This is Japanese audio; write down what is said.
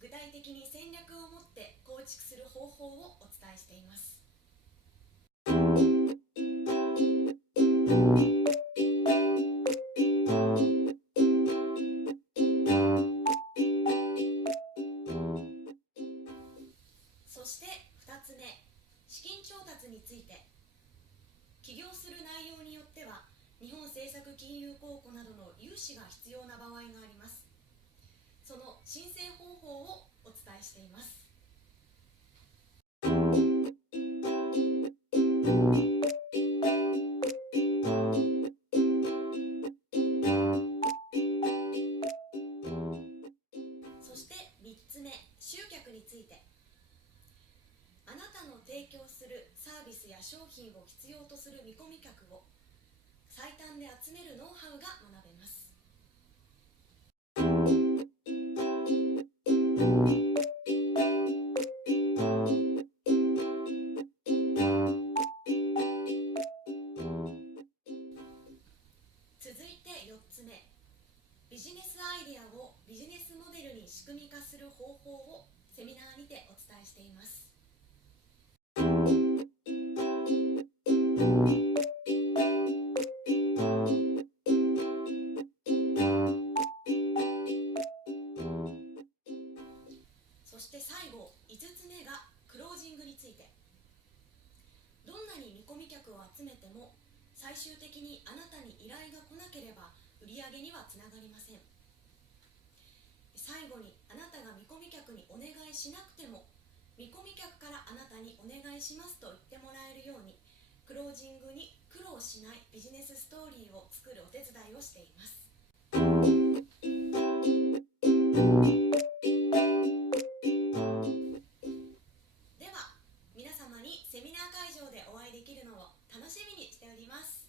具体的に戦略を持って構築する方法をお伝えしています。そして2つ目、資金調達について。起業する内容によっては日本政策金融公庫などの融資が必要な場合があります。その申請方法をお伝えしています。そして3つ目、集客について。あなたの提供するサービスや商品を必要とする見込み客を最短で集めるノウハウが学べます。続いて4つ目、ビジネスアイデアをビジネスモデルに仕組み化する方法をセミナーにてお伝えしています。そして最後、5つ目がクロージングについて。どんなに見込み客を集めても最終的にあなたに依頼が来なければ売上にはつながりません。最後にあなたが見込み客にお願いしなくても見込み客からあなたにお願いしますと言ってもらえるように、クロージングに苦労しないビジネスストーリーを作るお手伝いをしています。では皆様にセミナー会場でお会いできるのを楽しみにしております。